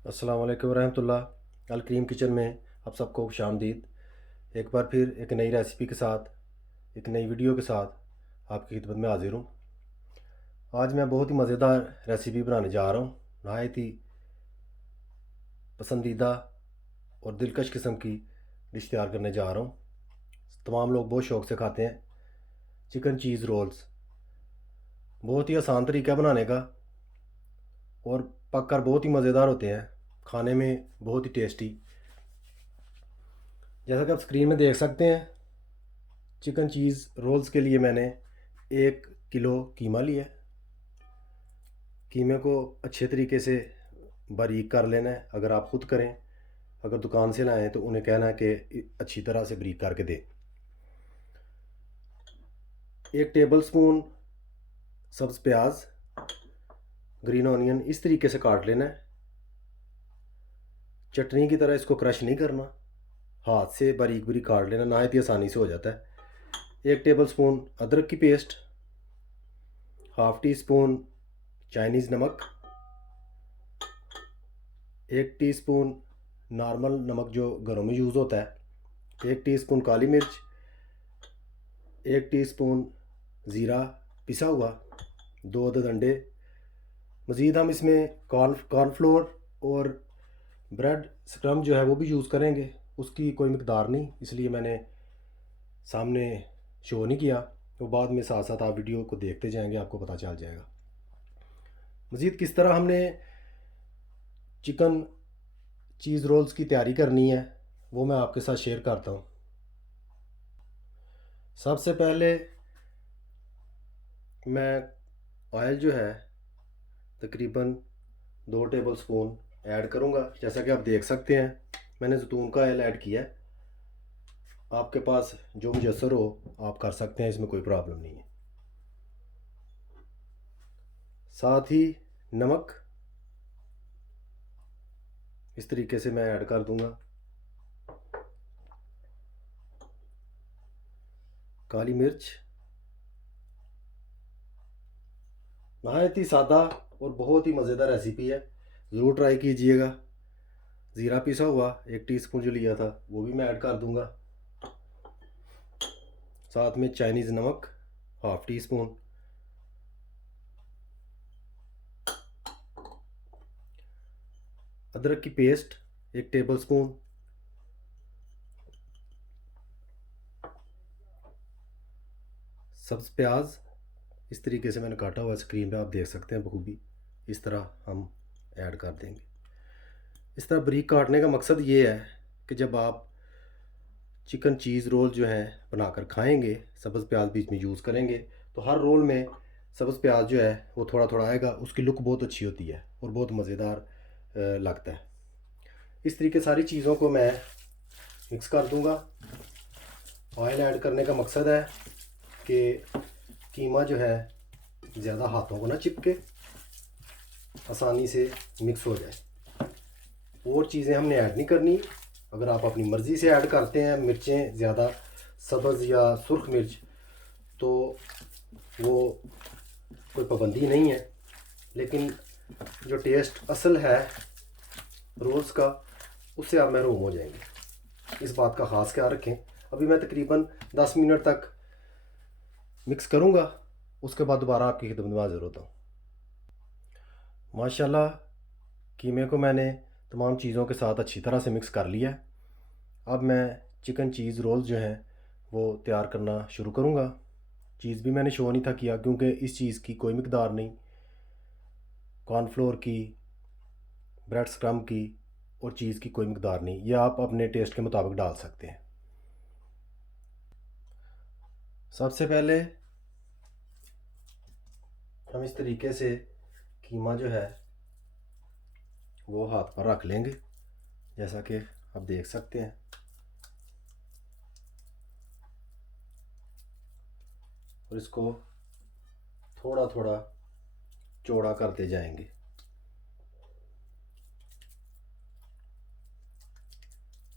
अस्सलाम वालेकुम रहमतुल्लाह। अल करीम किचन में आप सबको खुशामदीद। एक बार फिर एक नई रेसिपी के साथ, एक नई वीडियो के साथ आपकी खिदमत में हाजिर हूँ। आज मैं बहुत ही मज़ेदार रेसिपी बनाने जा रहा हूँ। नहायत ही पसंदीदा और दिलकश किस्म की डिश तैयार करने जा रहा हूँ। तमाम लोग बहुत शौक़ से खाते हैं। चिकन चीज़ रोल्स बहुत ही आसान तरीका है बनाने का और पककर बहुत ही मज़ेदार होते हैं, खाने में बहुत ही टेस्टी। जैसा कि आप स्क्रीन में देख सकते हैं, चिकन चीज़ रोल्स के लिए मैंने 1 किलो कीमा लिया है। कीमे को अच्छे तरीके से बारीक कर लेना है। अगर आप ख़ुद करें, अगर दुकान से लाएँ तो उन्हें कहना है कि अच्छी तरह से बारीक करके दें। 1 टेबल स्पून सब्ज़ प्याज, ग्रीन ऑनियन इस तरीके से काट लेना है। चटनी की तरह इसको क्रश नहीं करना, हाथ से बारीक बारीक काट लेना, नहायत ही आसानी से हो जाता है। 1 टेबल स्पून अदरक की paste, half tea spoon Chinese नमक, 1 टीस्पून नॉर्मल नमक जो घरों में यूज़ होता है, 1 टीस्पून काली मिर्च, 1 टीस्पून ज़ीरा पिसा हुआ, 2 अदद अंडे। मज़ीद हम इसमें कॉर्नफ्लोर और ब्रेड स्क्रम्ब जो है वो भी यूज़ करेंगे। उसकी कोई मिकदार नहीं, इसलिए मैंने सामने शो नहीं किया। तो बाद में साथ साथ आप वीडियो को देखते जाएंगे, आपको पता चल जाएगा। मज़ीद किस तरह हमने चिकन चीज़ रोल्स की तैयारी करनी है वो मैं आपके साथ शेयर करता हूँ। सबसे पहले मैं ऑयल जो है तकरीबन 2 टेबल स्पून ऐड करूँगा। जैसा कि आप देख सकते हैं, मैंने ज़ैतून का ऑयल ऐड किया है। आपके पास जो मुयस्सर हो आप कर सकते हैं, इसमें कोई प्रॉब्लम नहीं है। साथ ही नमक इस तरीके से मैं ऐड कर दूंगा। काली मिर्च, नहायत ही सादा और बहुत ही मज़ेदार रेसिपी है, ज़रूर ट्राई कीजिएगा। ज़ीरा पिसा हुआ 1 टीस्पून जो लिया था वो भी मैं ऐड कर दूंगा। साथ में चाइनीज़ नमक हाफ़ टी स्पून, अदरक की पेस्ट 1 टेबल स्पून, सब्ज़ प्याज इस तरीके से मैंने काटा हुआ, स्क्रीन पे आप देख सकते हैं बखूबी। इस तरह हम ऐड कर देंगे। इस तरह बारीक काटने का मकसद ये है कि जब आप चिकन चीज़ रोल जो हैं बनाकर खाएंगे, सब्ज़ प्याज बीच में यूज़ करेंगे तो हर रोल में सब्ज़ प्याज जो है वो थोड़ा थोड़ा आएगा। उसकी लुक बहुत अच्छी होती है और बहुत मज़ेदार लगता है। इस तरीके सारी चीज़ों को मैं मिक्स कर दूंगा। ऑयल ऐड करने का मकसद है कि कीमा जो है ज़्यादा हाथों को ना चिपके, आसानी से मिक्स हो जाए। और चीज़ें हमने ऐड नहीं करनी। अगर आप अपनी मर्ज़ी से ऐड करते हैं मिर्चें ज़्यादा सब्ज़ या सुर्ख मिर्च, तो वो कोई पाबंदी नहीं है, लेकिन जो टेस्ट असल है रोल्स का उससे आप महरूम हो जाएंगे। इस बात का ख़ास ख्याल रखें। अभी मैं तकरीबन 10 मिनट तक मिक्स करूँगा, उसके बाद दोबारा आपकी खिदमत में हाज़िर होता हूँ। माशाल्लाह कीमे को मैंने तमाम चीज़ों के साथ अच्छी तरह से मिक्स कर लिया। अब मैं चिकन चीज़ रोल्स जो हैं वो तैयार करना शुरू करूँगा। चीज़ भी मैंने शो नहीं था किया क्योंकि इस चीज़ की कोई मिकदार नहीं, कॉर्नफ्लोर की, ब्रेड स्क्रम्ब की और चीज़ की कोई मिकदार नहीं। यह आप अपने टेस्ट के मुताबिक डाल सकते हैं। सबसे पहले हम इस तरीके से कीमा जो है वो हाथ पर रख लेंगे, जैसा कि आप देख सकते हैं। और इसको थोड़ा थोड़ा चौड़ा करते जाएंगे,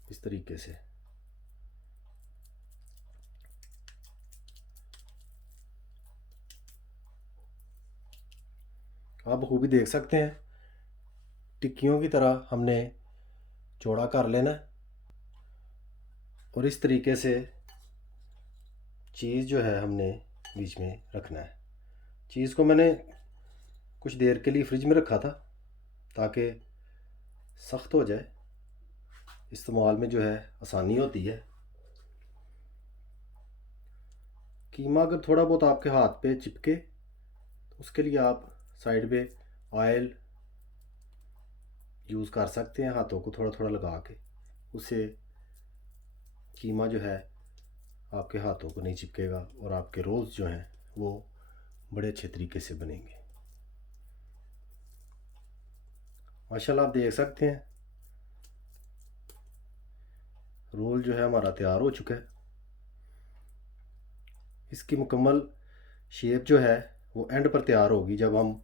इस तरीके से। आप बखूबी देख सकते हैं टिक्कियों की तरह हमने चौड़ा कर लेना है और इस तरीके से चीज़ जो है हमने बीच में रखना है। चीज़ को मैंने कुछ देर के लिए फ्रिज में रखा था ताकि सख्त हो जाए, इस्तेमाल में जो है आसानी होती है। कीमा अगर थोड़ा बहुत आपके हाथ पे चिपके तो उसके लिए आप साइड पे ऑयल यूज़ कर सकते हैं, हाथों को थोड़ा थोड़ा लगा के। उससे कीमा जो है आपके हाथों को नहीं चिपकेगा और आपके रोल्स जो हैं वो बड़े अच्छे तरीके से बनेंगे। माशाल्लाह आप देख सकते हैं रोल जो है हमारा तैयार हो चुका है। इसकी मुकम्मल शेप जो है वो एंड पर तैयार होगी जब हम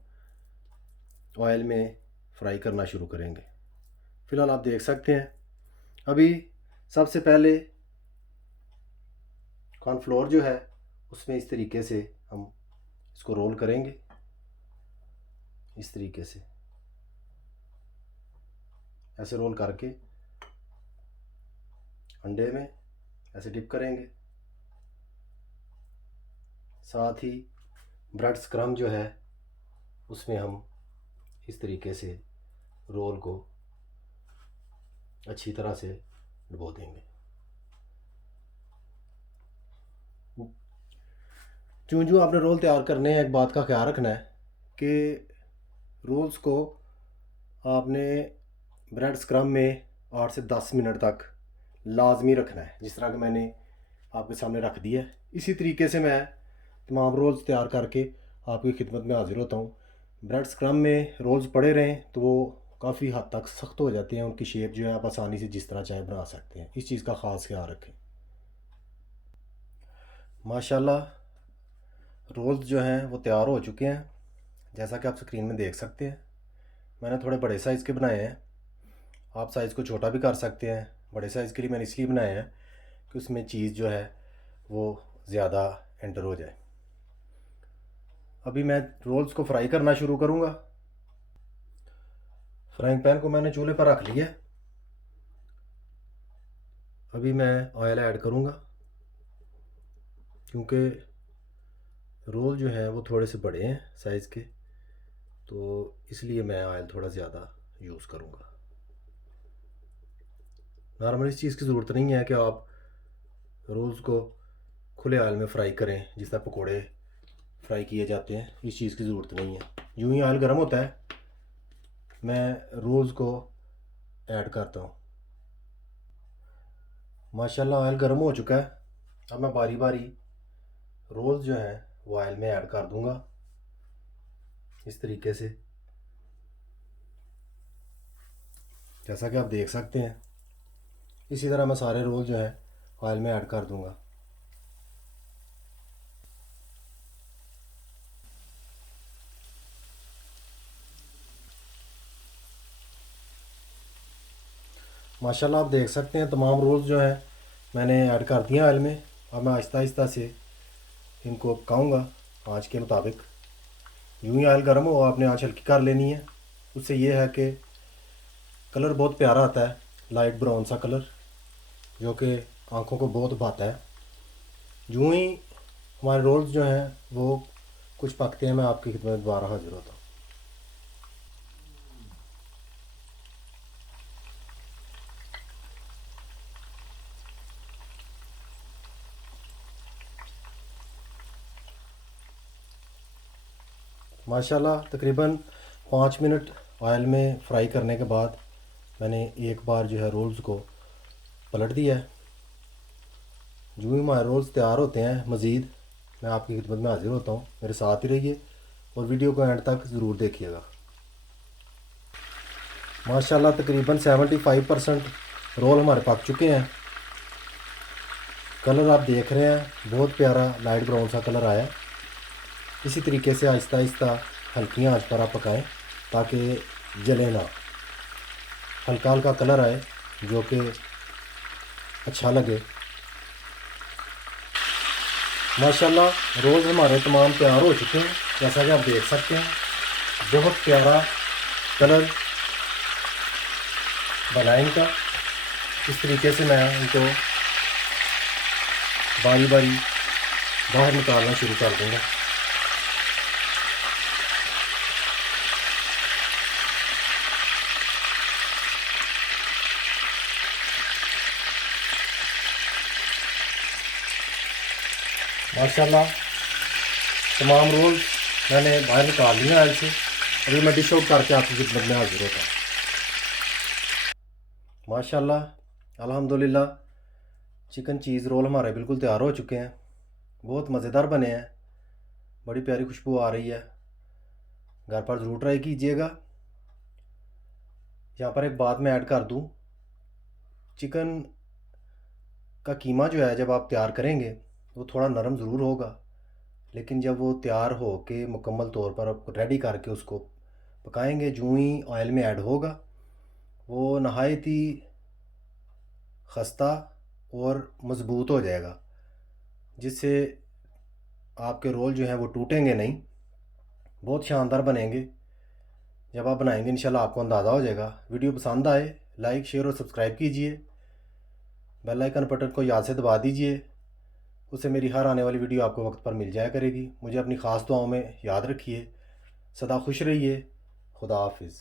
ऑयल में फ्राई करना शुरू करेंगे। फ़िलहाल आप देख सकते हैं अभी सबसे पहले कॉर्नफ्लोर जो है उसमें इस तरीके से हम इसको रोल करेंगे। इस तरीके से ऐसे रोल करके अंडे में ऐसे डिप करेंगे। साथ ही ब्रेड स्क्रम जो है उसमें हम इस तरीके से रोल को अच्छी तरह से डुबो देंगे। जो आपने रोल तैयार करने हैं, एक बात का ख्याल रखना है कि रोल्स को आपने ब्रेड स्क्रम में 8 से 10 मिनट तक लाजमी रखना है, जिस तरह कि मैंने आपके सामने रख दिया है। इसी तरीके से मैं तमाम रोल्स तैयार करके आपकी खिदमत में हाजिर होता हूँ। ब्रेड स्क्रम में रोल्स पड़े रहें तो वो काफ़ी हद तक सख्त हो जाते हैं, उनकी शेप जो है आप आसानी से जिस तरह चाहे बना सकते हैं। इस चीज़ का ख़ास ख्याल रखें। माशाल्लाह रोल्स जो हैं वो तैयार हो चुके हैं, जैसा कि आप स्क्रीन में देख सकते हैं। मैंने थोड़े बड़े साइज़ के बनाए हैं, आप साइज़ को छोटा भी कर सकते हैं। बड़े साइज़ के लिए मैंने इसलिए बनाए हैं कि उसमें चीज़ जो है वो ज़्यादा एंटर हो जाए। अभी मैं रोल्स को फ्राई करना शुरू करूँगा। फ्राइंग पैन को मैंने चूल्हे पर रख लिया। अभी मैं ऑयल ऐड करूँगा क्योंकि रोल जो हैं वो थोड़े से बड़े हैं साइज़ के, तो इसलिए मैं ऑयल थोड़ा ज़्यादा यूज़ करूँगा। नॉर्मल इस चीज़ की ज़रूरत नहीं है कि आप रोल्स को खुले ऑयल में फ्राई करें जिस तरह पकोड़े फ्राई किए जाते हैं। इस चीज़ की ज़रूरत नहीं है। यूँ ही ऑयल गर्म होता है मैं रोल्स को ऐड करता हूँ। माशाल्लाह ऑयल गर्म हो चुका है। अब मैं बारी बारी रोल्स जो हैं वो ऑयल में ऐड कर दूँगा इस तरीके से, जैसा कि आप देख सकते हैं। इसी तरह मैं सारे रोल जो हैं ऑयल में ऐड कर दूँगा। माशाल्लाह आप देख सकते हैं तमाम रोल्स जो हैं मैंने ऐड कर दिए ऑयल में। अब मैं आहिस्ता आहिस्ता से इनको पकाऊँगा आँच के मुताबिक। यूँ ही ऑयल गर्म हो आपने आँच हल्की कर लेनी है। उससे ये है कि कलर बहुत प्यारा आता है, लाइट ब्राउन सा कलर, जो कि आँखों को बहुत भाता है। यूँ ही हमारे रोल्स जो हैं वो कुछ पकते हैं मैं आपकी खिदमत में दोबारा हाजिर होता हूँ। माशाल्लाह तकरीबन 5 मिनट ऑयल में फ्राई करने के बाद मैंने एक बार जो है रोल्स को पलट दिया है। जो ही हमारे रोल्स तैयार होते हैं मज़ीद मैं आपकी खिदमत में हाजिर होता हूँ। मेरे साथ ही रहिए और वीडियो को एंड तक ज़रूर देखिएगा। माशाल्लाह तकरीबन 75% रोल हमारे पक चुके हैं। कलर आप देख रहे हैं बहुत प्यारा लाइट ब्राउन सा कलर आया। इसी तरीके से आहिस्ता आहिस्ता हल्की आंच पर आप पकाएं ताकि जले ना, हल्का हल्का कलर आए जो कि अच्छा लगे। माशाल्लाह रोज़ हमारे तमाम तैयार हो चुके हैं, जैसा कि आप देख सकते हैं। बहुत प्यारा कलर बनाएं इनका। इस तरीके से मैं इनको बारी बारी बाहर निकालना शुरू कर दूँगा। माशाल्लाह तमाम रोल मैंने बाहर निकाल लिया ऑयल से। अभी मैं डिश आउट करके आपकी खिदमत में हाजिर होता हूँ। माशाल्लाह अल्हम्दुलिल्लाह चिकन चीज़ रोल हमारे बिल्कुल तैयार हो चुके हैं। बहुत मज़ेदार बने हैं, बड़ी प्यारी खुशबू आ रही है। घर पर ज़रूर ट्राई कीजिएगा। यहाँ पर एक बात मैं ऐड कर दूँ, चिकन का कीमा जो है जब आप तैयार करेंगे वो थोड़ा नरम ज़रूर होगा, लेकिन जब वो तैयार हो के मुकम्मल तौर पर आप रेडी करके उसको पकाएंगे, जूँ ही ऑयल में ऐड होगा वो नहायत ही खस्ता और मज़बूत हो जाएगा, जिससे आपके रोल जो हैं वो टूटेंगे नहीं, बहुत शानदार बनेंगे। जब आप बनाएंगे इंशाल्लाह आपको अंदाज़ा हो जाएगा। वीडियो पसंद आए लाइक शेयर और सब्सक्राइब कीजिए। बेल आइकन बटन को याद से दबा दीजिए, उससे मेरी हर आने वाली वीडियो आपको वक्त पर मिल जाया करेगी। मुझे अपनी ख़ास दुआओं में याद रखिए। सदा खुश रहिए। खुदा हाफिज़।